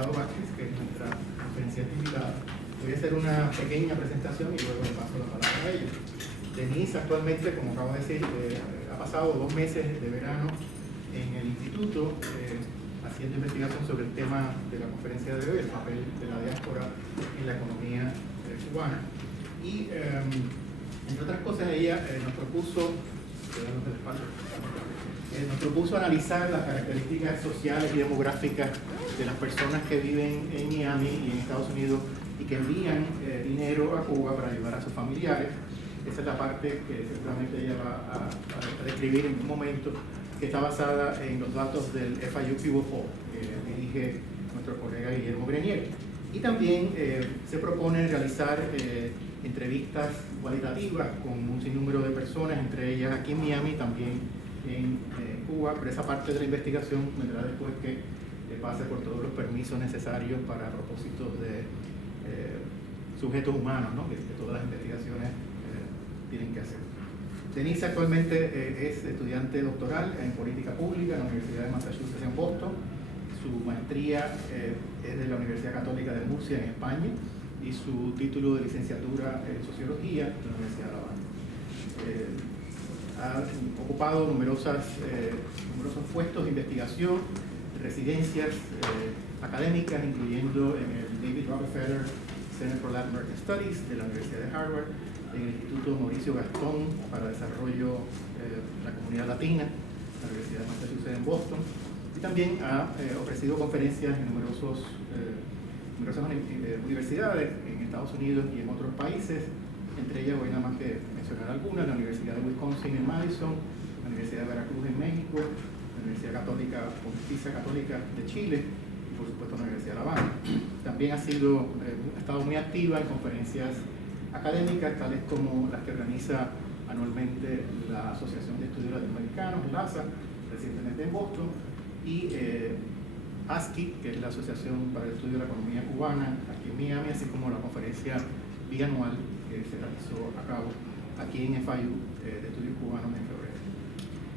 Delgado Vázquez, que es nuestra conferenciante invitada. Voy a hacer una pequeña presentación y luego le paso la palabra a ella. Denise actualmente, como acabo de decir, ha pasado 2 meses de verano en el instituto haciendo investigación sobre el tema de la conferencia de hoy, el papel de la diáspora en la economía cubana. Y entre otras cosas ella nos propuso analizar las características sociales y demográficas de las personas que viven en Miami y en Estados Unidos y que envían dinero a Cuba para ayudar a sus familiares. Esa es la parte que seguramente ella va a describir en un momento, que está basada en los datos del FIU Cuba Poll, que dirige nuestro colega Guillermo Grenier. Y también se propone realizar entrevistas cualitativas con un sinnúmero de personas, entre ellas aquí en Miami, también en Cuba, pero esa parte de la investigación vendrá después que pase por todos los permisos necesarios para propósitos de sujetos humanos, ¿no? que todas las investigaciones tienen que hacer. Denise actualmente es estudiante doctoral en política pública en la Universidad de Massachusetts en Boston. Su maestría es de la Universidad Católica de Murcia en España y su título de licenciatura en Sociología de la Universidad de La Habana. Ha ocupado numerosos puestos de investigación, residencias académicas, incluyendo en el David Rockefeller Center for Latin American Studies de la Universidad de Harvard, en el Instituto Mauricio Gastón para Desarrollo de la Comunidad Latina, la Universidad de Massachusetts en Boston, y también ha ofrecido conferencias en numerosas universidades en Estados Unidos y en otros países, entre ellas voy nada más que mencionar algunas: la Universidad de Wisconsin en Madison, la Universidad de Veracruz en México, la Universidad Pontificia Católica de Chile y por supuesto la Universidad de La Habana. También ha estado muy activa en conferencias académicas, tales como las que organiza anualmente la Asociación de Estudios Latinoamericanos, LASA, recientemente en Boston, y ASCI, que es la Asociación para el Estudio de la Economía Cubana, aquí en Miami, así como la conferencia bianual que se realizó a cabo aquí en FIU de Estudios Cubanos en febrero.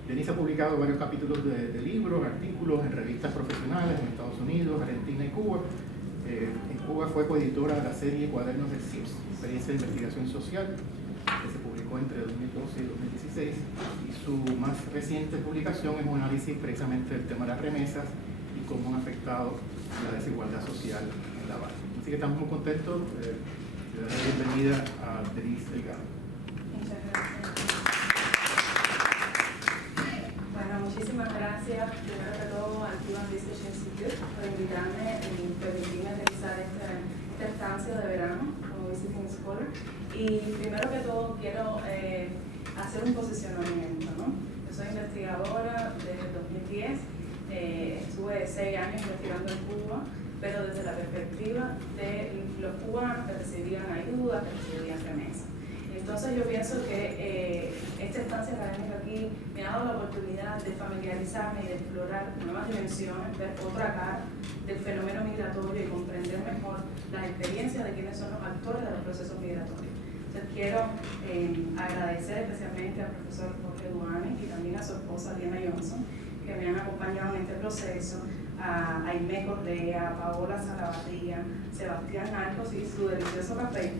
Denise ha publicado varios capítulos de libros, artículos en revistas profesionales en Estados Unidos, Argentina y Cuba. En Cuba fue coeditora de la serie Cuadernos del CIPS, Experiencia de Investigación Social, que se publicó entre 2012 y 2016, y su más reciente publicación es un análisis precisamente del tema de las remesas y cómo han afectado la desigualdad social en La Habana. Así que estamos muy contentos de dar la bienvenida a Denise Delgado. Muchas gracias. Bueno, muchísimas gracias primero que todo al Cuban Research Institute por invitarme y permitirme realizar esta estancia de verano como visiting scholar. Y primero que todo quiero hacer un posicionamiento, ¿no? Yo soy investigadora desde el 2010, estuve 6 años investigando en Cuba, pero desde la perspectiva de los cubanos que recibían ayuda, que recibían remesas. Entonces yo pienso que esta estancia académica aquí me ha dado la oportunidad de familiarizarme y de explorar nuevas dimensiones, ver otra cara del fenómeno migratorio y comprender mejor las experiencias de quienes son los actores de los procesos migratorios. Entonces quiero agradecer especialmente al profesor Jorge Duani y también a su esposa Diana Johnson, que me han acompañado en este proceso, a Aimé Correa, a Paola Salavarría, Sebastián Narcos y su delicioso café,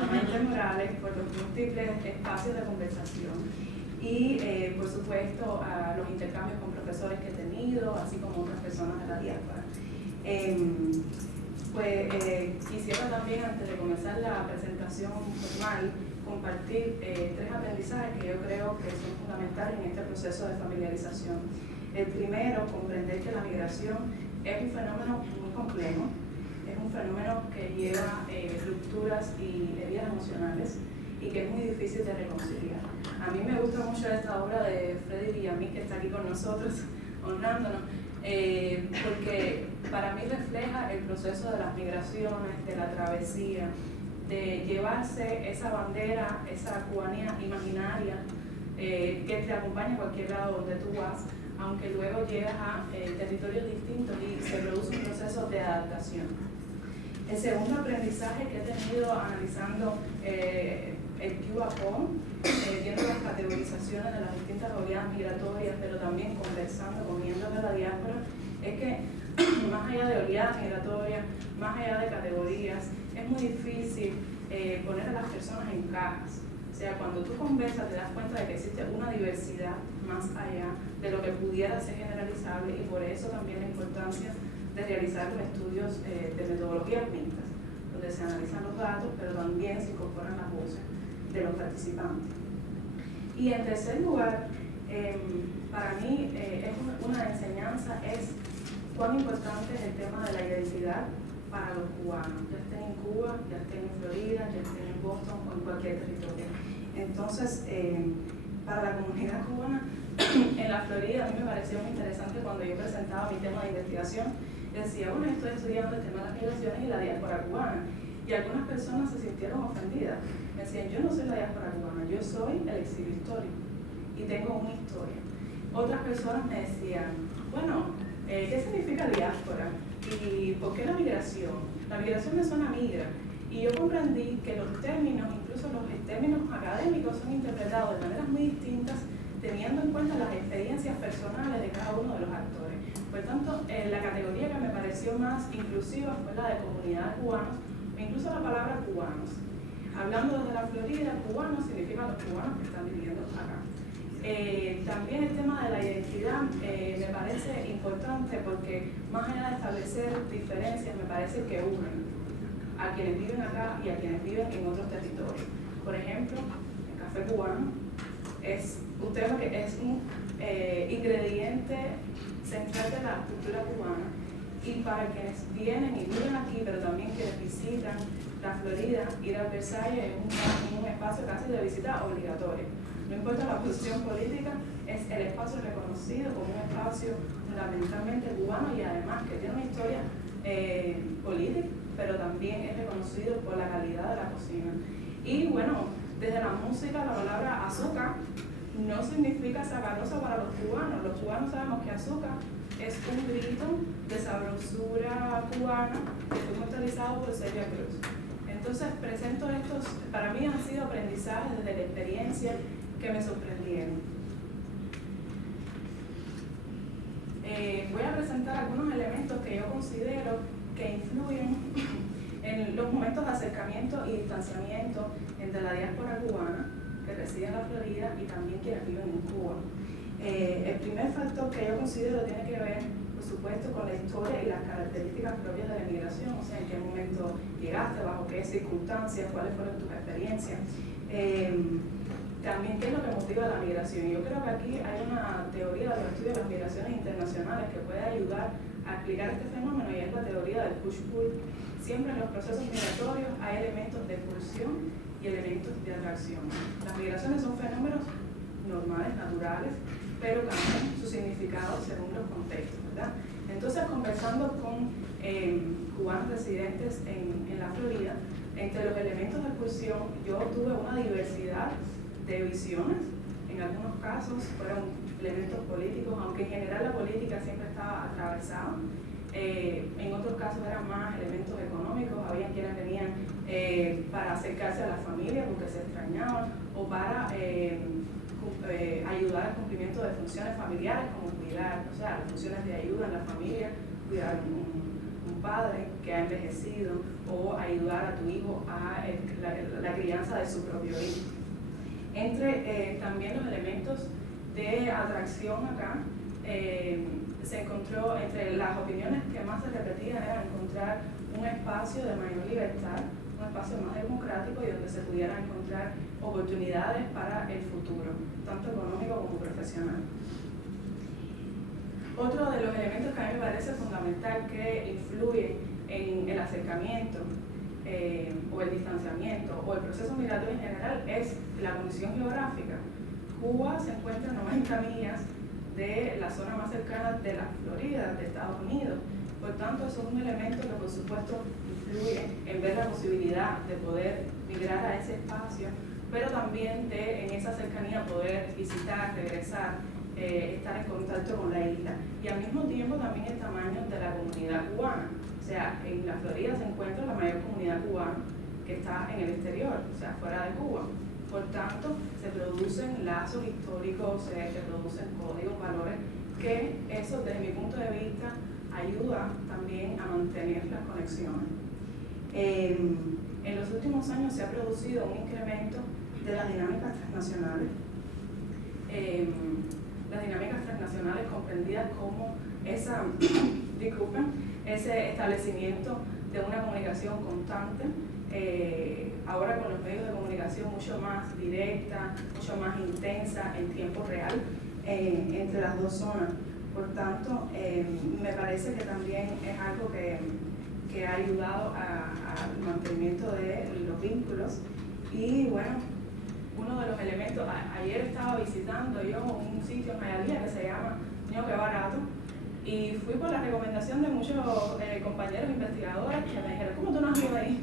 a Maite Morales por los múltiples espacios de conversación y por supuesto a los intercambios con profesores que he tenido, así como otras personas de la diáspora. Quisiera también, antes de comenzar la presentación formal, compartir 3 aprendizajes que yo creo que son fundamentales en este proceso de familiarización. El primero, comprender que la migración es un fenómeno muy complejo, es un fenómeno que lleva rupturas y heridas emocionales y que es muy difícil de reconciliar. A mí me gusta mucho esta obra de Freddy Villamil, que está aquí con nosotros, honrándonos, porque para mí refleja el proceso de las migraciones, de la travesía, de llevarse esa bandera, esa cubanía imaginaria que te acompaña a cualquier lado donde tú vas, aunque luego llegas a territorios distintos y se produce un proceso de adaptación. El segundo aprendizaje que he tenido analizando el Cuba Poll, viendo las categorizaciones de las distintas oleadas migratorias, pero también conversando con miembros de la diáspora, es que más allá de oleadas migratorias, más allá de categorías, es muy difícil poner a las personas en cajas. O sea, cuando tú conversas te das cuenta de que existe una diversidad más allá de lo que pudiera ser generalizable, y por eso también la importancia de realizar los estudios de metodologías mixtas, donde se analizan los datos, pero también se incorporan las voces de los participantes. Y en tercer lugar, para mí es una enseñanza es cuán importante es el tema de la identidad para los cubanos, ya estén en Cuba, ya estén en Florida, ya estén en Boston o en cualquier territorio. Entonces, para la comunidad cubana en la Florida, a mí me pareció muy interesante cuando yo presentaba mi tema de investigación. Decía, bueno, estoy estudiando el tema de las migraciones y la diáspora cubana. Y algunas personas se sintieron ofendidas. Me decían, yo no soy la diáspora cubana, yo soy el exilio histórico y tengo una historia. Otras personas me decían, bueno, ¿qué significa diáspora? ¿Y por qué la migración? La migración me suena migra. Y yo comprendí que los términos, incluso los términos académicos, son interpretados de maneras muy distintas teniendo en cuenta las experiencias personales de cada uno de los actores. Por tanto, la categoría que me pareció más inclusiva fue la de comunidad de cubanos, e incluso la palabra cubanos. Hablando desde la Florida, cubanos significa los cubanos que están viviendo acá. También el tema de la identidad me parece importante porque más allá de establecer diferencias, me parece que unen a quienes viven acá y a quienes viven en otros territorios. Por ejemplo, el café cubano es un tema que es un ingrediente central de la cultura cubana, y para quienes vienen y viven aquí, pero también quienes visitan la Florida, ir a Versalles es un espacio casi de visita obligatorio. No importa la posición política, es el espacio reconocido como un espacio fundamentalmente cubano y además que tiene una historia política, pero también es reconocido por la calidad de la cocina. Y bueno, desde la música, la palabra azúcar no significa sacarosa para los cubanos. Los cubanos sabemos que azúcar es un grito de sabrosura cubana que fue inmortalizado por Celia Cruz. Entonces presento estos, para mí han sido aprendizajes desde la experiencia que me sorprendieron. Voy a presentar algunos elementos que yo considero que influyen en los momentos de acercamiento y distanciamiento entre la diáspora cubana que reside en la Florida y también quienes viven en Cuba. El primer factor que yo considero tiene que ver, por supuesto, con la historia y las características propias de la inmigración, o sea, en qué momento llegaste, bajo qué circunstancias, cuáles fueron tus experiencias. También, ¿qué es lo que motiva la migración? Yo creo que aquí hay una teoría de los estudios de las migraciones internacionales que puede ayudar a explicar este fenómeno, y es la teoría del push-pull. Siempre en los procesos migratorios hay elementos de pulsión y elementos de atracción. Las migraciones son fenómenos normales, naturales, pero cambian su significado según los contextos, ¿verdad? Entonces, conversando con cubanos residentes en la Florida, entre los elementos de pulsión yo tuve una diversidad de visiones. En algunos casos fueron elementos políticos, aunque en general la política siempre estaba atravesada. En otros casos eran más elementos económicos, había quienes venían para acercarse a la familia porque se extrañaban, o para ayudar al cumplimiento de funciones familiares como cuidar, o sea, las funciones de ayuda en la familia, cuidar un padre que ha envejecido, o ayudar a tu hijo a la crianza de su propio hijo. Entre también los elementos de atracción acá, se encontró, entre las opiniones que más se repetían era encontrar un espacio de mayor libertad, un espacio más democrático y donde se pudieran encontrar oportunidades para el futuro, tanto económico como profesional. Otro de los elementos que a mí me parece fundamental que influye en el acercamiento o el distanciamiento o el proceso migratorio en general es la condición geográfica. Cuba se encuentra a 90 millas de la zona más cercana de la Florida, de Estados Unidos. Por tanto, eso es un elemento que por supuesto influye en ver la posibilidad de poder migrar a ese espacio, pero también de en esa cercanía poder visitar, regresar, estar en contacto con la isla. Y al mismo tiempo también el tamaño de la comunidad cubana. O sea, en la Florida se encuentra la mayor comunidad cubana que está en el exterior, o sea, fuera de Cuba. Por tanto, se producen lazos históricos, se producen códigos, valores, que eso desde mi punto de vista ayuda también a mantener las conexiones. En los últimos años se ha producido un incremento de las dinámicas transnacionales. Las dinámicas transnacionales comprendidas como ese establecimiento de una comunicación constante, ahora con los medios de comunicación mucho más directa, mucho más intensa en tiempo real entre las dos zonas. Por tanto, me parece que también es algo que ha ayudado al mantenimiento de los vínculos. Y bueno, uno de los elementos, ayer estaba visitando yo un sitio en Hialeah que se llama Ño Que Barato, y fui por la recomendación de muchos compañeros investigadores que me dijeron, ¿cómo tú no has ido ahí?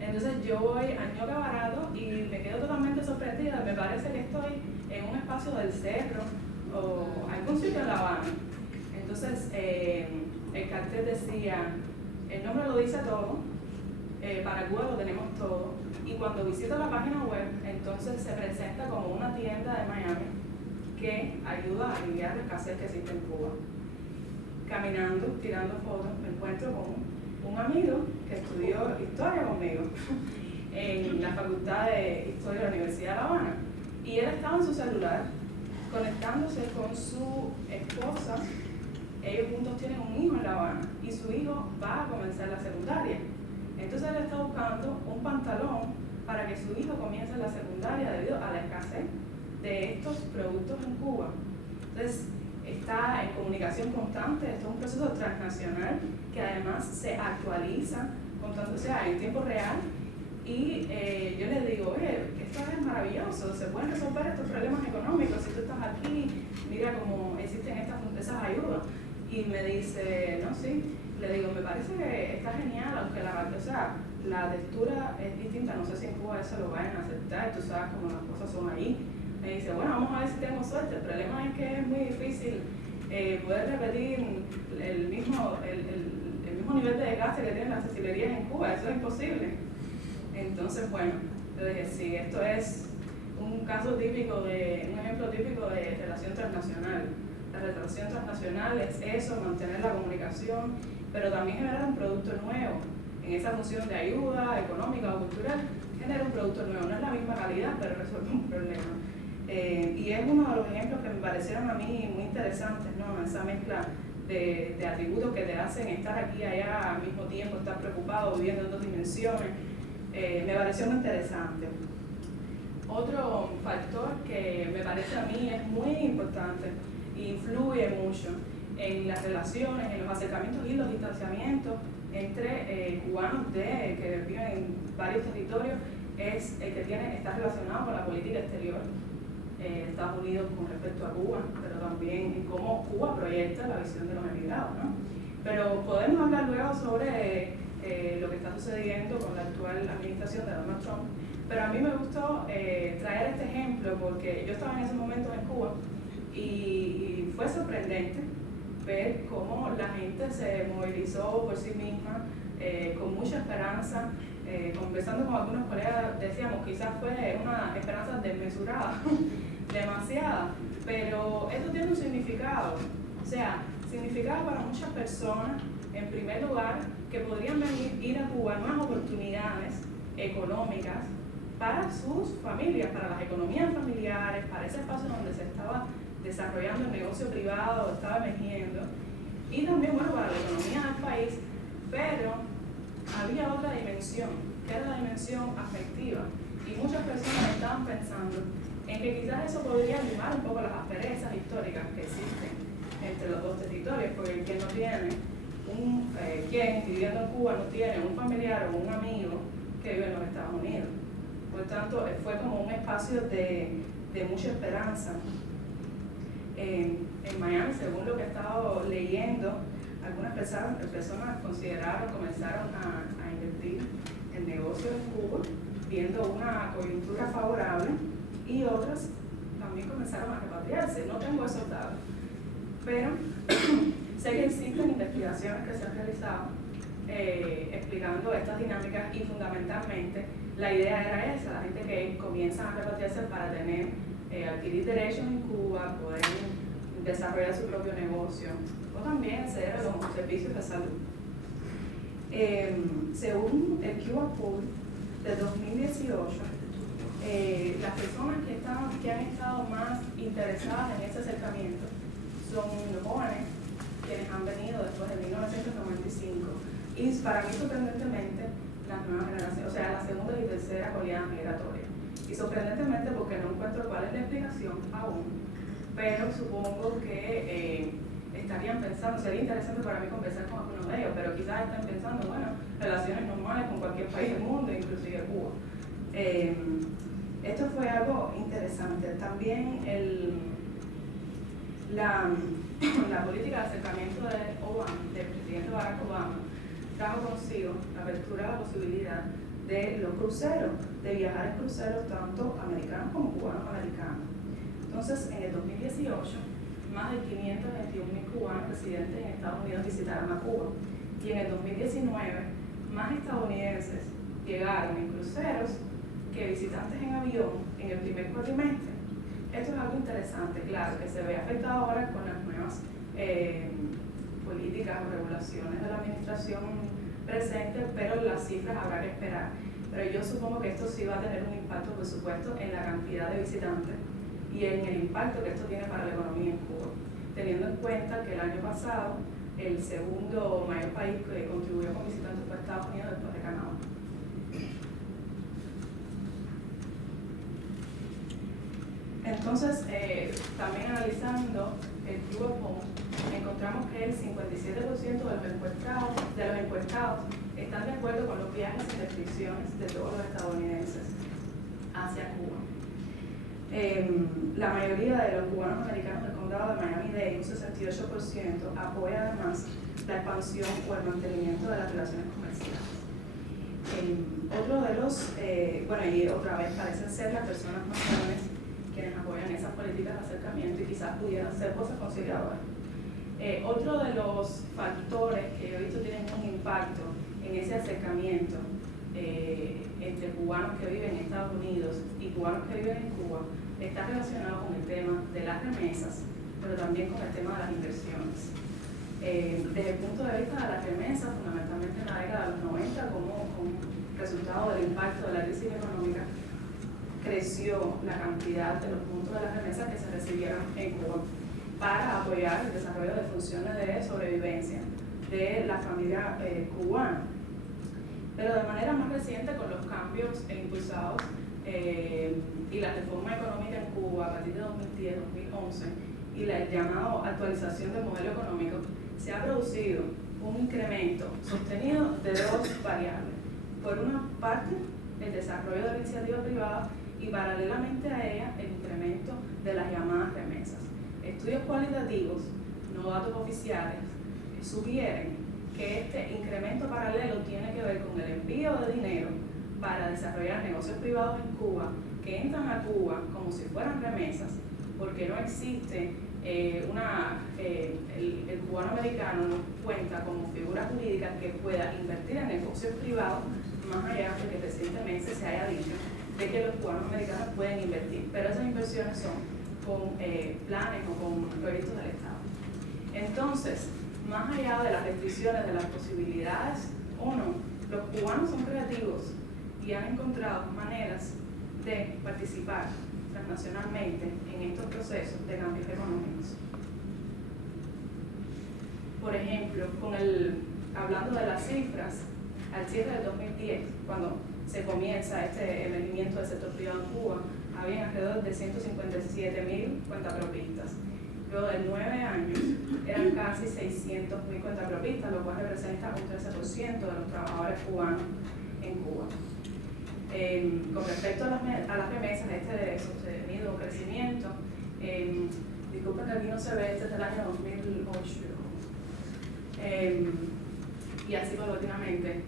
Entonces yo voy a Ño Que Barato y me quedo totalmente sorprendida. Me parece que estoy en un espacio del cerro o algún sitio en La Habana. Entonces el cartel decía, el nombre lo dice todo, para Cuba lo tenemos todo, y cuando visito la página web, entonces se presenta como una tienda de Miami que ayuda a aliviar la escasez que existe en Cuba. Caminando, tirando fotos, me encuentro con un amigo que estudió historia conmigo en la Facultad de Historia de la Universidad de La Habana, y él estaba en su celular conectándose con su esposa. Ellos juntos tienen un hijo en La Habana y su hijo va a comenzar la secundaria. Entonces él está buscando un pantalón para que su hijo comience la secundaria debido a la escasez de estos productos en Cuba. Entonces está en comunicación constante. Esto es un proceso transnacional que además se actualiza constante, o sea, en tiempo real. Y yo les digo, esto es maravilloso, se pueden resolver estos problemas económicos si tú estás aquí, mira cómo existen esas ayudas. Y me dice, no, sí, le digo, me parece que está genial, aunque la textura es distinta, no sé si en Cuba eso lo vayan a aceptar, tú sabes cómo las cosas son ahí. Me dice, bueno, vamos a ver si tengo suerte. El problema es que es muy difícil poder repetir el mismo nivel de desgaste que tienen las textilerías en Cuba, eso es imposible. Entonces, bueno, yo dije, sí, esto es un ejemplo típico de relación transnacional. La relación transnacional es eso, mantener la comunicación, pero también generar un producto nuevo. En esa función de ayuda económica o cultural, genera un producto nuevo. No es la misma calidad, pero resuelve un problema. Y es uno de los ejemplos que me parecieron a mí muy interesantes, ¿no? Esa mezcla de atributos que te hacen estar aquí y allá al mismo tiempo, estar preocupado, viviendo en dos dimensiones. Me pareció muy interesante. Otro factor que me parece a mí es muy importante, influye mucho en las relaciones, en los acercamientos y los distanciamientos entre cubanos que viven en varios territorios, es el que está relacionado con la política exterior. Estados Unidos con respecto a Cuba, pero también en cómo Cuba proyecta la visión de los emigrados, ¿no? Pero podemos hablar luego sobre lo que está sucediendo con la actual administración de Donald Trump, pero a mí me gustó traer este ejemplo porque yo estaba en ese momento en Cuba y fue sorprendente ver cómo la gente se movilizó por sí misma, con mucha esperanza. Conversando con algunos colegas decíamos, quizás fue una esperanza desmesurada, demasiada, pero esto tiene un significado, o sea, significado para muchas personas, en primer lugar, que podrían ir a Cuba más oportunidades económicas para sus familias, para las economías familiares, para ese espacio donde se estaba desarrollando el negocio privado, estaba emergiendo, y también, bueno, para la economía del país, pero había otra dimensión, que era la dimensión afectiva, y muchas personas estaban pensando en que quizás eso podría limar un poco las asperezas históricas que existen entre los dos territorios, porque quien no tiene quien viviendo en Cuba no tiene un familiar o un amigo que vive en los Estados Unidos. Por tanto, fue como un espacio de mucha esperanza. En Miami, según lo que he estado leyendo, algunas personas comenzaron a invertir en negocios en Cuba, viendo una coyuntura favorable, y otras también comenzaron a repatriarse. No tengo esos datos, pero sé que existen investigaciones que se han realizado explicando estas dinámicas, y fundamentalmente la idea era esa: la gente que comienza a repatriarse para adquirir derechos en Cuba, poder desarrollar su propio negocio o también acceder a los servicios de salud. Según el QR Poll de 2018, las personas que han estado más interesadas en ese acercamiento son los jóvenes, quienes han venido después de 1995, y para mí sorprendentemente las nuevas generaciones, o sea, la segunda y tercera oleada migratoria. Y sorprendentemente porque no encuentro cuál es la explicación aún, pero supongo que estarían pensando, sería interesante para mí conversar con algunos de ellos, pero quizás están pensando, bueno, relaciones normales con cualquier país del mundo, inclusive Cuba. Esto fue algo interesante. También la política de acercamiento del presidente Barack Obama trajo consigo la apertura de la posibilidad de los cruceros, de viajar en cruceros tanto americanos como cubanos-americanos. Entonces, en el 2018, más de 521.000 cubanos residentes en Estados Unidos visitaron a Cuba, y en el 2019, más estadounidenses llegaron en cruceros que visitantes en avión en el primer cuatrimestre. Esto es algo interesante, claro, que se ve afectado ahora con las nuevas políticas o regulaciones de la administración presente, pero las cifras habrá que esperar. Pero yo supongo que esto sí va a tener un impacto, por supuesto, en la cantidad de visitantes y en el impacto que esto tiene para la economía en Cuba, teniendo en cuenta que el año pasado el segundo mayor país que contribuyó con visitantes fue Estados Unidos después de Canadá. Entonces, también analizando el QR Poll, encontramos que el 57% de los encuestados están de acuerdo con los viajes sin restricciones de todos los estadounidenses hacia Cuba. La mayoría de los cubanos americanos del condado de Miami-Dade, un 68%, apoya además la expansión o el mantenimiento de las relaciones comerciales. Otro de los, y otra vez parecen ser las personas más jóvenes quienes apoyan esas políticas de acercamiento y quizás pudieran ser cosas consideradoras. Otro de los factores que yo he visto tienen un impacto en ese acercamiento entre cubanos que viven en Estados Unidos y cubanos que viven en Cuba está relacionado con el tema de las remesas, pero también con el tema de las inversiones. Desde el punto de vista de las remesas, fundamentalmente en la década de los 90, como resultado del impacto de la crisis económica, creció la cantidad de los puntos de las remesas que se recibieron en Cuba para apoyar el desarrollo de funciones de sobrevivencia de la familia cubana. Pero de manera más reciente, con los cambios impulsados y la reforma económica en Cuba a partir de 2010-2011 y la llamada actualización del modelo económico, se ha producido un incremento sostenido de dos variables. Por una parte, el desarrollo de la iniciativa privada y paralelamente a ella el incremento de las llamadas remesas. Estudios cualitativos, no datos oficiales, sugieren que este incremento paralelo tiene que ver con el envío de dinero para desarrollar negocios privados en Cuba que entran a Cuba como si fueran remesas, porque no existe el cubano americano no cuenta como figura jurídica que pueda invertir en negocios privados, más allá de que recientemente se haya dicho de que los cubanos americanos pueden invertir, pero esas inversiones son con planes o con proyectos del Estado. Entonces, más allá de las restricciones, de las posibilidades o no, los cubanos son creativos y han encontrado maneras de participar transnacionalmente en estos procesos de cambios económicos. Por ejemplo, hablando de las cifras, al cierre del 2010, cuando se comienza este emergimiento del sector privado en Cuba, había alrededor de 157.000 cuentapropistas. Luego de 9 años eran casi 600.000 cuentapropistas, lo cual representa un 13% de los trabajadores cubanos en Cuba. Con respecto a las remesas, de sostenido crecimiento, disculpen que aquí no se ve, este es del año 2008, y así paulatinamente.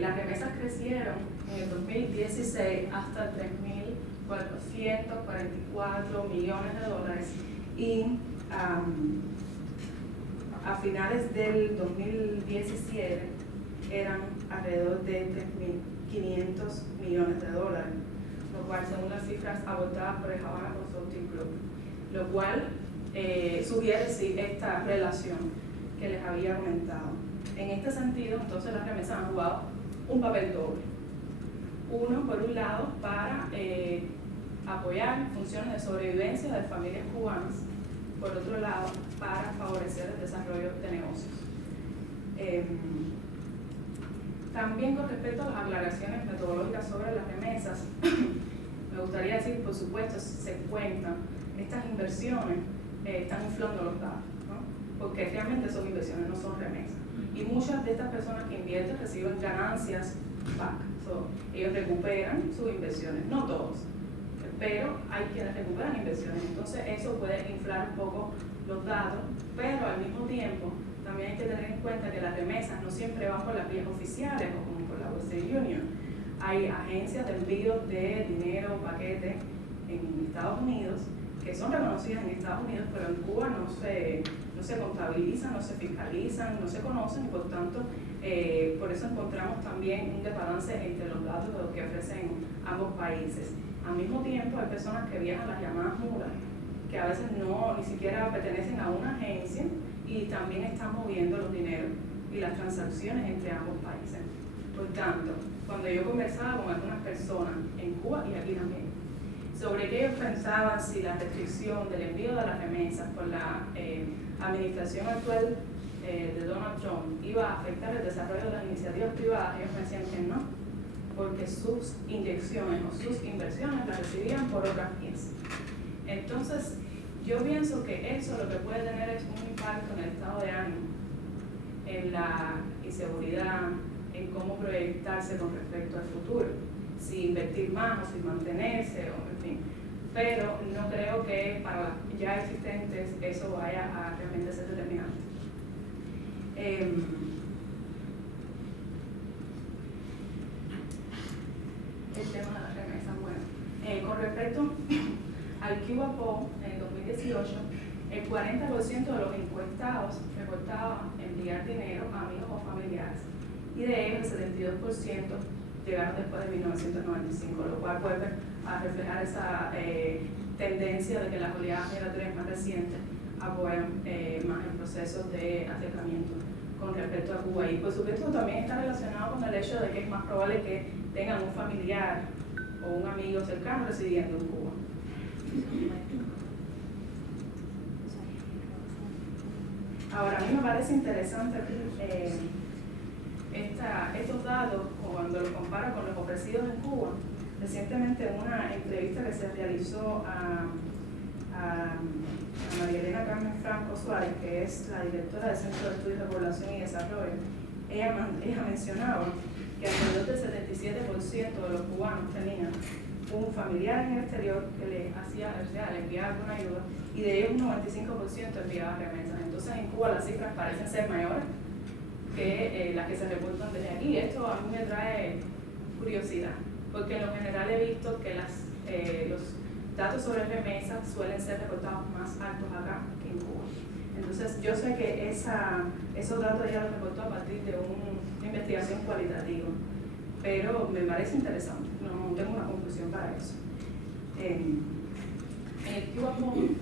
Las remesas crecieron en el 2016 hasta 3.444 millones de dólares y a finales del 2017 eran alrededor de 3.500 millones de dólares, lo cual según las cifras abordadas por el Havana Consulting Group, lo cual sugiere sí esta relación que les había comentado. En este sentido, entonces las remesas han jugado un papel doble. Uno, por un lado, para apoyar funciones de sobrevivencia de familias cubanas, por otro lado, para favorecer el desarrollo de negocios. También con respecto a las aclaraciones metodológicas sobre las remesas, me gustaría decir, por supuesto, si se cuentan estas inversiones, están inflando los datos, ¿no? Porque realmente son inversiones, no son remesas. Y muchas de estas personas que invierten reciben ganancias back. Ellos recuperan sus inversiones, no todos, pero hay quienes recuperan inversiones. Entonces eso puede inflar un poco los datos, pero al mismo tiempo también hay que tener en cuenta que las remesas no siempre van por las vías oficiales o como por la Western Union. Hay agencias de envío de dinero, paquetes en Estados Unidos que son reconocidas en Estados Unidos, pero en Cuba no se contabilizan, no se fiscalizan, no se conocen y por tanto por eso encontramos también un desbalance entre los datos que ofrecen ambos países. Al mismo tiempo hay personas que viajan las llamadas mulas, que a veces ni siquiera pertenecen a una agencia y también están moviendo los dineros y las transacciones entre ambos países. Por tanto, cuando yo conversaba con algunas personas en Cuba y aquí también, sobre qué ellos pensaban si la restricción del envío de las remesas por la administración actual de Donald Trump iba a afectar el desarrollo de las iniciativas privadas, ellos me decían que no, porque sus inyecciones o sus inversiones las recibían por otras vías. Entonces, yo pienso que eso lo que puede tener es un impacto en el estado de ánimo, en la inseguridad, en cómo proyectarse con respecto al futuro, si invertir más o si mantenerse, o en fin. Pero no creo que para las ya existentes eso vaya a realmente ser determinante. El tema de las remesas, bueno, con respecto al Cuba Poll en 2018, el 40% de los encuestados reportaba enviar dinero a amigos o familiares y de ellos el 72% llegaron después de 1995, lo cual vuelve a reflejar esa tendencia de que las oleadas migratorias más recientes apoyan más en procesos de acercamiento con respecto a Cuba. Y por supuesto también está relacionado con el hecho de que es más probable que tengan un familiar o un amigo cercano residiendo en Cuba. Ahora, a mí me parece interesante estos datos cuando los comparo con los ofrecidos en Cuba. Recientemente en una entrevista que se realizó a María Elena Carmen Franco Suárez, que es la directora del Centro de Estudios de Población y Desarrollo, ella mencionaba que alrededor del 77% de los cubanos tenían un familiar en el exterior que le enviaba alguna ayuda y de ellos un 95% enviaba remesas. Entonces en Cuba las cifras parecen ser mayores que las que se reportan desde aquí. Esto a mí me trae curiosidad, porque en lo general he visto que los datos sobre remesas suelen ser reportados más altos acá que en Cuba. Entonces yo sé que esos datos ya los reportó a partir de una investigación cualitativa, pero me parece interesante, no tengo una conclusión para eso. En el Cuba Poll,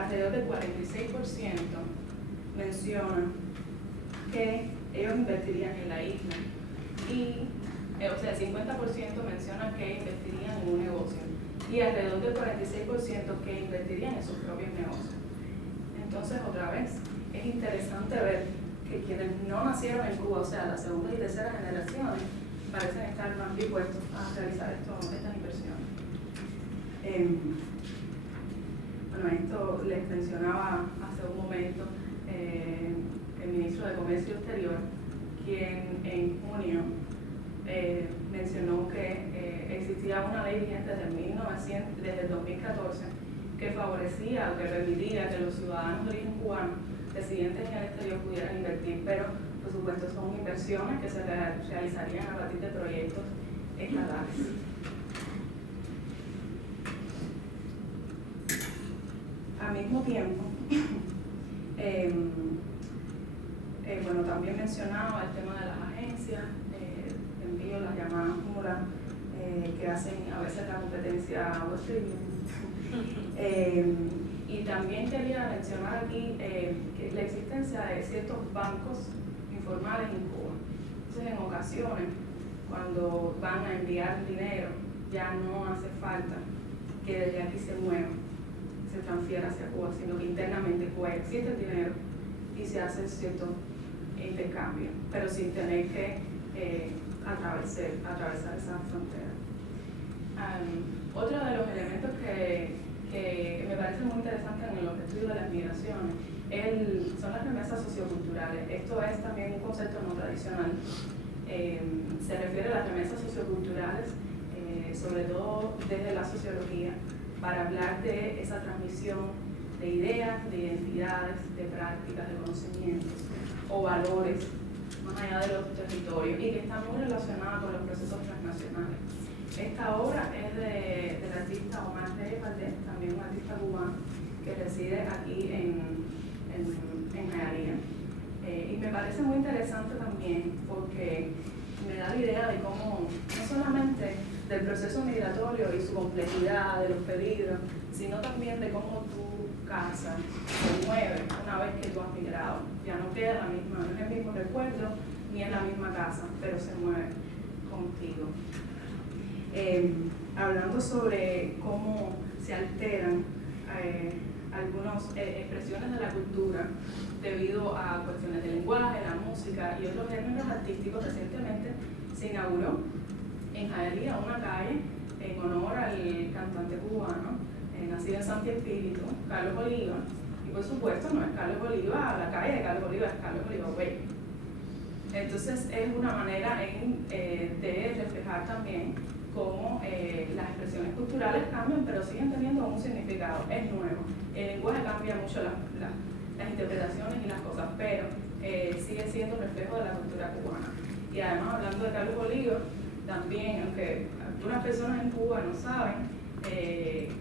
alrededor del 46% menciona que ellos invertirían en la isla y o sea, el 50% menciona que invertirían en un negocio y alrededor del 46% que invertirían en sus propios negocios. Entonces, otra vez, es interesante ver que quienes no nacieron en Cuba, o sea, las segundas y terceras generaciones, parecen estar más dispuestos a realizar estas inversiones. Bueno, esto les mencionaba hace un momento el ministro de Comercio Exterior, quien en junio mencionó que existía una ley vigente desde el 2014 que favorecía o que permitía que los ciudadanos de origen cubano residentes en el exterior pudieran invertir, pero por supuesto son inversiones que se realizarían a partir de proyectos estatales. Al mismo tiempo, bueno, también mencionaba el tema de las agencias de envío, las llamadas mulas, que hacen a veces la competencia a Western Union. Y Y también quería mencionar aquí que la existencia de ciertos bancos informales en Cuba. Entonces, en ocasiones, cuando van a enviar dinero, ya no hace falta que desde aquí se mueva, se transfiera hacia Cuba, sino que internamente Cuba existe el dinero y se hace cierto intercambio, pero sin tener que atravesar esa frontera. Otro de los elementos que me parece muy interesante en los estudios de las migraciones son las remesas socioculturales. Esto es también un concepto no tradicional. Se refiere a las remesas socioculturales, sobre todo desde la sociología, para hablar de esa transmisión de ideas, de identidades, de prácticas, de conocimientos o valores más allá de los territorios y que está muy relacionada con los procesos transnacionales. Esta obra es del artista Omar Reyes Valdés, también un artista cubano que reside aquí en Hialeah. Y me parece muy interesante también porque me da la idea de cómo, no solamente del proceso migratorio y su complejidad, de los peligros, sino también de cómo tu casa se mueve una vez que tú has migrado. Ya no queda la misma, no es el mismo recuerdo ni es la misma casa, pero se mueve contigo. Hablando sobre cómo se alteran algunas expresiones de la cultura debido a cuestiones de lenguaje, la música y otros géneros artísticos, recientemente se inauguró en Hialeah una calle en honor al cantante cubano nacido en Santi Espíritu, Carlos Bolívar, y por supuesto no es Carlos Bolívar, la calle de Carlos Bolívar es Carlos Bolívar Way. Entonces es una manera de reflejar también cómo las expresiones culturales cambian, pero siguen teniendo un significado, es nuevo. El lenguaje cambia mucho las interpretaciones y las cosas, pero sigue siendo un reflejo de la cultura cubana. Y además, hablando de Carlos Bolívar, también, aunque algunas personas en Cuba no saben que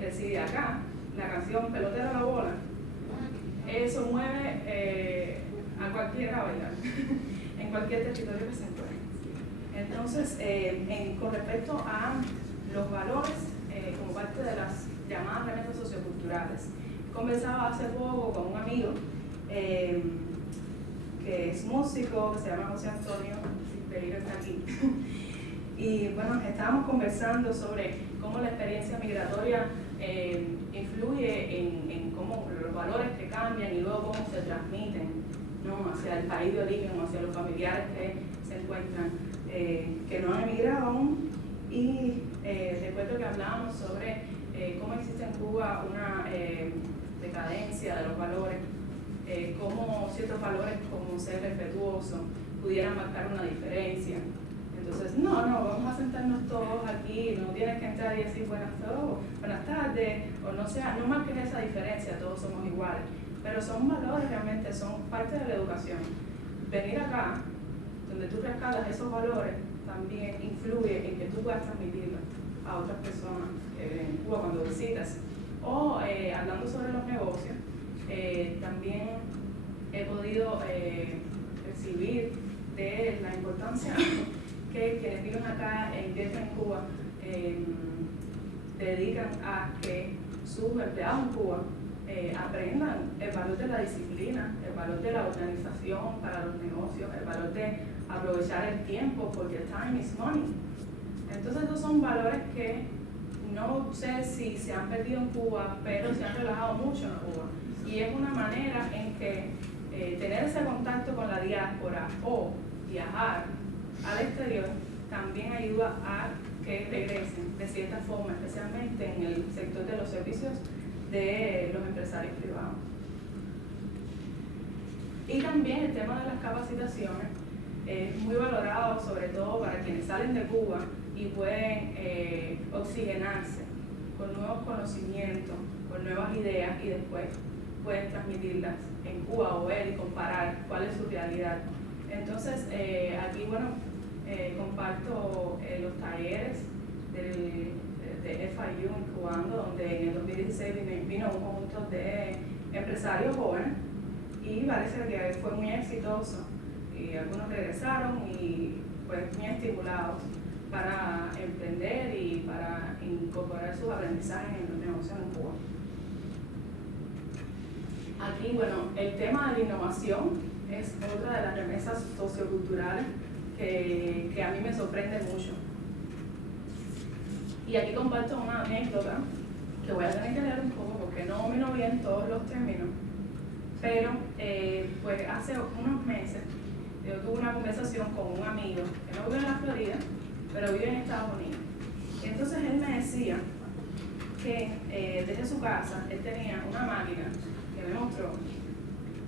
reside acá, la canción Pelotero a la bola, eso mueve a cualquiera a bailar, en cualquier territorio que se encuentre. Entonces, con respecto a los valores, como parte de las llamadas remesas socioculturales, conversaba hace poco con un amigo que es músico, que se llama José Antonio, si Pereira está aquí. Y bueno, estábamos conversando sobre cómo la experiencia migratoria influye en cómo los valores que cambian y luego cómo se transmiten, ¿no?, hacia el país de origen o hacia los familiares que se encuentran, que no han emigrado aún. Y recuerdo que hablábamos sobre cómo existe en Cuba una decadencia de los valores, cómo ciertos valores como ser respetuoso pudieran marcar una diferencia. Entonces, no, vamos a sentarnos todos aquí, no tienes que entrar y decir buenas tardes, o no sea, no marques esa diferencia, todos somos iguales. Pero son valores realmente, son parte de la educación. Venir acá, donde tú rescatas esos valores, también influye en que tú puedas transmitirlos a otras personas en Cuba cuando visitas. O hablando sobre los negocios, también he podido percibir de la importancia que quienes viven acá e invierten en Cuba dedican a que sus empleados en Cuba aprendan el valor de la disciplina, el valor de la organización para los negocios, el valor de aprovechar el tiempo, porque time is money. Entonces estos son valores que no sé si se han perdido en Cuba, pero se han relajado mucho en Cuba. Y es una manera en que tener ese contacto con la diáspora o viajar al exterior también ayuda a que regresen de cierta forma, especialmente en el sector de los servicios de los empresarios privados. Y también el tema de las capacitaciones es muy valorado, sobre todo para quienes salen de Cuba y pueden oxigenarse con nuevos conocimientos, con nuevas ideas y después pueden transmitirlas en Cuba o ver y comparar cuál es su realidad. Entonces, aquí, bueno, comparto los talleres de FIU en Cubano, donde en el 2016 vino un conjunto de empresarios jóvenes y parece que fue muy exitoso. Y algunos regresaron y pues muy estimulados para emprender y para incorporar sus aprendizajes en los negocios en Cuba. Aquí, bueno, el tema de la innovación es otra de las remesas socioculturales que a mí me sorprende mucho. Y aquí comparto una anécdota que voy a tener que leer un poco porque no domino bien todos los términos, pero pues hace unos meses yo tuve una conversación con un amigo que no vive en la Florida, pero vive en Estados Unidos. Y entonces él me decía que desde su casa él tenía una máquina que me mostró,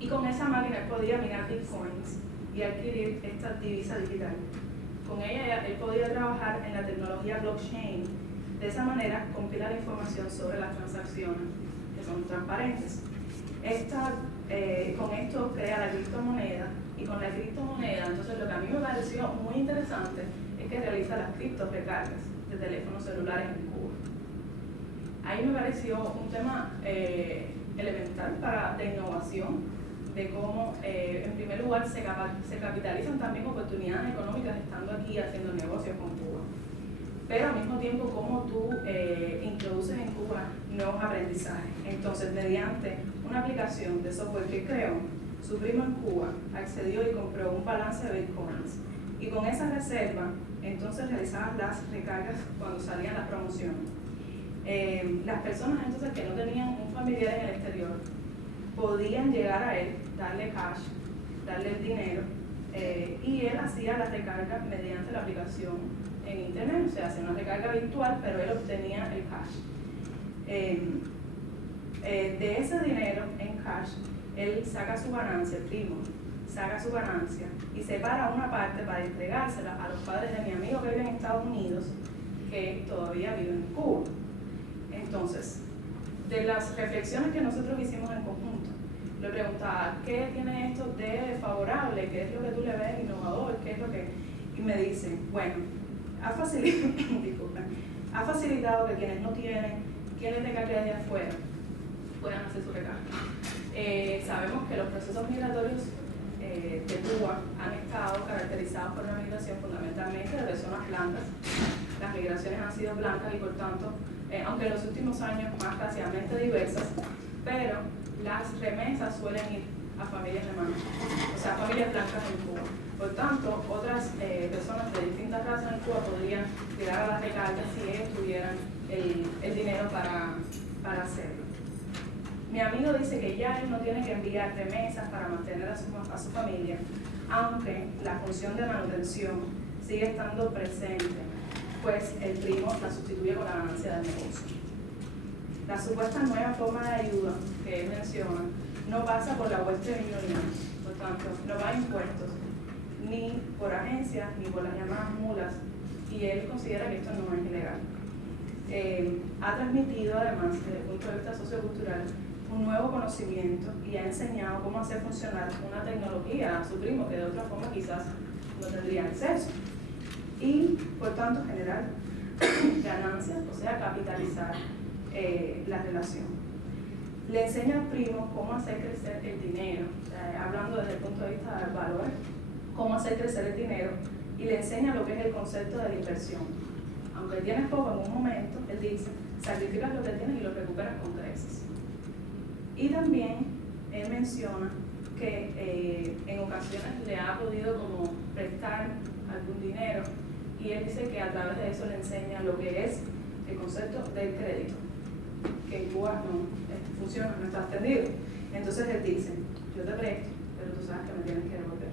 y con esa máquina él podía minar bitcoins y adquirir esta divisa digital. Con ella él podía trabajar en la tecnología blockchain. De esa manera compilar información sobre las transacciones que son transparentes. Con esto crea la criptomoneda, y con la criptomoneda, entonces lo que a mí me pareció muy interesante es que realiza las criptorecargas de teléfonos celulares en Cuba. Ahí me pareció un tema elemental de innovación, de cómo en primer lugar se capitalizan también oportunidades económicas estando aquí haciendo negocios con Cuba. Pero al mismo tiempo cómo tú introduces en Cuba nuevos aprendizajes. Entonces, mediante una aplicación de software que creó, su primo en Cuba accedió y compró un balance de bitcoins. Y con esa reserva, entonces realizaban las recargas cuando salían las promociones. Las personas entonces que no tenían un familiar en el exterior podían llegar a él, darle cash, darle el dinero, y él hacía las recargas mediante la aplicación en internet, o sea, hacía una recarga virtual, pero él obtenía el cash. De ese dinero en cash, él saca su ganancia, el primo saca su ganancia y separa una parte para entregársela a los padres de mi amigo que vive en Estados Unidos, que todavía vive en Cuba. Entonces, de las reflexiones que nosotros hicimos en conjunto, le preguntaba, ¿qué tiene esto de favorable? ¿Qué es lo que tú le ves innovador? ¿Qué es lo que...? Y me dicen, bueno, ha facilitado que quienes no tienen, quienes de calidad de afuera, puedan hacer su recarga. Sabemos que los procesos migratorios de Cuba han estado caracterizados por una migración fundamentalmente de personas blancas. Las migraciones han sido blancas y por tanto, aunque en los últimos años más racialmente diversas, pero las remesas suelen ir a familias de manos, o sea, familias blancas en Cuba. Por tanto, otras personas de distintas razas en Cuba podrían llegar a las recargas si ellos tuvieran el dinero para hacerlo. Mi amigo dice que ya él no tiene que enviar remesas para mantener a su familia, aunque la función de manutención sigue estando presente, pues el primo la sustituye con la ganancia del negocio. La supuesta nueva forma de ayuda que él menciona no pasa por la Western Union, por tanto, no va a impuestos, ni por agencias, ni por las llamadas mulas, y él considera que esto no es ilegal. Ha transmitido, además, desde el punto de vista sociocultural, un nuevo conocimiento y ha enseñado cómo hacer funcionar una tecnología a su primo que de otra forma quizás no tendría acceso. Y, por tanto, generar ganancias, o sea, capitalizar la relación. Le enseña al primo cómo hacer crecer el dinero, hablando desde el punto de vista del valor, cómo hacer crecer el dinero, y le enseña lo que es el concepto de la inversión. Aunque tienes poco en un momento, él dice, sacrificas lo que tienes y lo recuperas con creces. Y también él menciona que en ocasiones le ha podido como prestar algún dinero, y él dice que a través de eso le enseña lo que es el concepto del crédito, que en Cuba no funciona, no está extendido. Entonces él dice, yo te presto, pero tú sabes que me tienes que devolver.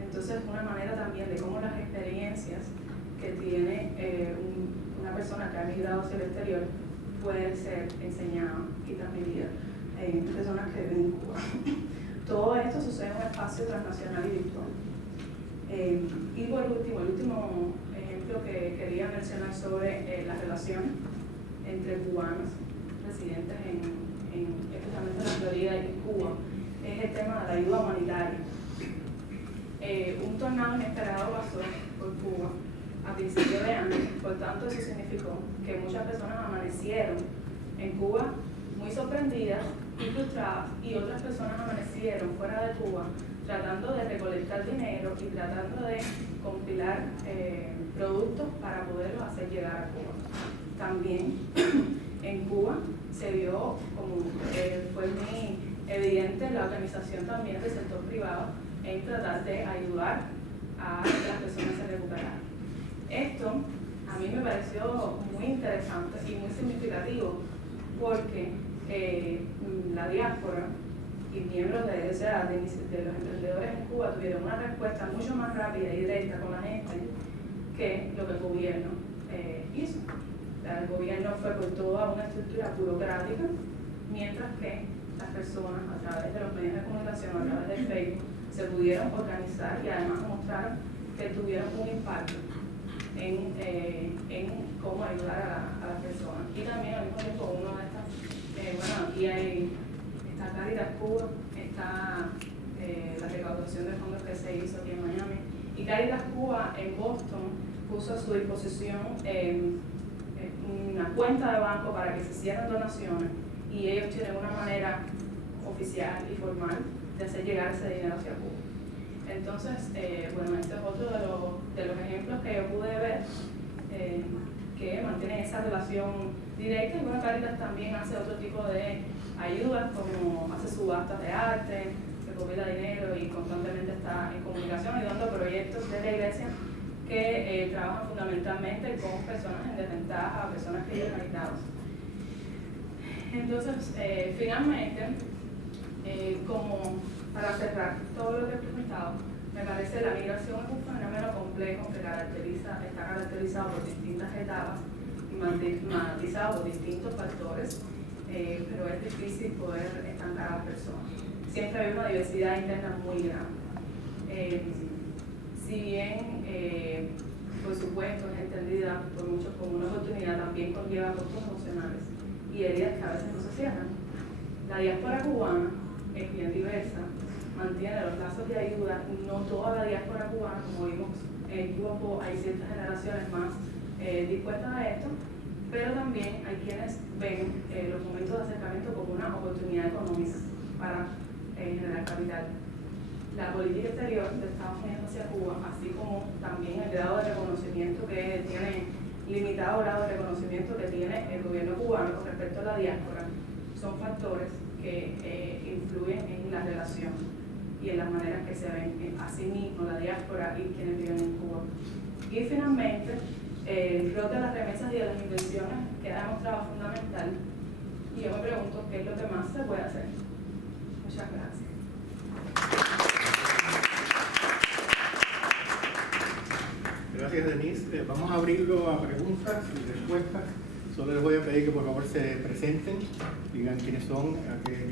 Entonces una manera también de cómo las experiencias que tiene una persona que ha migrado hacia el exterior puede ser enseñada y transmitida en personas que viven en Cuba. Todo esto sucede en un espacio transnacional y virtual. Y por último, el último ejemplo que quería mencionar sobre las relaciones entre cubanos residentes especialmente en la Florida y Cuba es el tema de la ayuda humanitaria. Un tornado inesperado pasó por Cuba a principios de año, por tanto eso significó que muchas personas amanecieron en Cuba muy sorprendidas y frustradas, y otras personas amanecieron fuera de Cuba tratando de recolectar dinero y tratando de compilar productos para poderlos hacer llegar a Cuba. También en Cuba se vio como fue muy evidente la organización también del sector privado en tratar de ayudar a las personas a recuperar. Esto a mí me pareció muy interesante y muy significativo porque la diáspora y miembros de los emprendedores en Cuba tuvieron una respuesta mucho más rápida y directa con la gente que lo que el gobierno hizo. El gobierno fue por toda una estructura burocrática, mientras que las personas a través de los medios de comunicación, a través de Facebook, se pudieron organizar y además mostraron que tuvieron un impacto en cómo ayudar a las personas. Y también al mismo tiempo uno de estas, aquí está Caritas Cuba, está la recaudación de fondos que se hizo aquí en Miami, y Caritas Cuba en Boston puso a su disposición una cuenta de banco para que se hicieran donaciones, y ellos tienen una manera oficial y formal de hacer llegar ese dinero hacia Cuba. Entonces, este es otro de los ejemplos que yo pude ver que mantienen esa relación directa. Y bueno, Caritas también hace otro tipo de ayudas, como hace subastas de arte, recopila dinero y constantemente está en comunicación ayudando a proyectos de la iglesia que trabajan fundamentalmente con personas en desventaja, personas que viven aislados. Entonces, finalmente, como para cerrar todo lo que he presentado, me parece la migración es un fenómeno complejo que está caracterizado por distintas etapas y matizado por distintos factores, pero es difícil poder estancar a las personas. Siempre hay una diversidad interna muy grande. Si bien, por supuesto, es entendida por muchos como una oportunidad, también conlleva costos emocionales y heridas que a veces no se cierran. La diáspora cubana es bien diversa, mantiene los lazos de ayuda. No toda la diáspora cubana, como vimos en Cuba, hay ciertas generaciones más dispuestas a esto, pero también hay quienes ven los momentos de acercamiento como una oportunidad económica para generar capital. La política exterior de Estados Unidos hacia Cuba, así como también el grado de reconocimiento que tiene, limitado grado de reconocimiento que tiene el gobierno cubano con respecto a la diáspora, son factores que influyen en la relación y en las maneras que se ven a sí mismo la diáspora y quienes viven en Cuba. Y finalmente, el rol de las remesas y de las inversiones queda demostrado fundamental, y yo me pregunto qué es lo que más se puede hacer. Muchas gracias. Gracias, Denise. Vamos a abrirlo a preguntas y respuestas. Solo les voy a pedir que por favor se presenten, digan quiénes son, a qué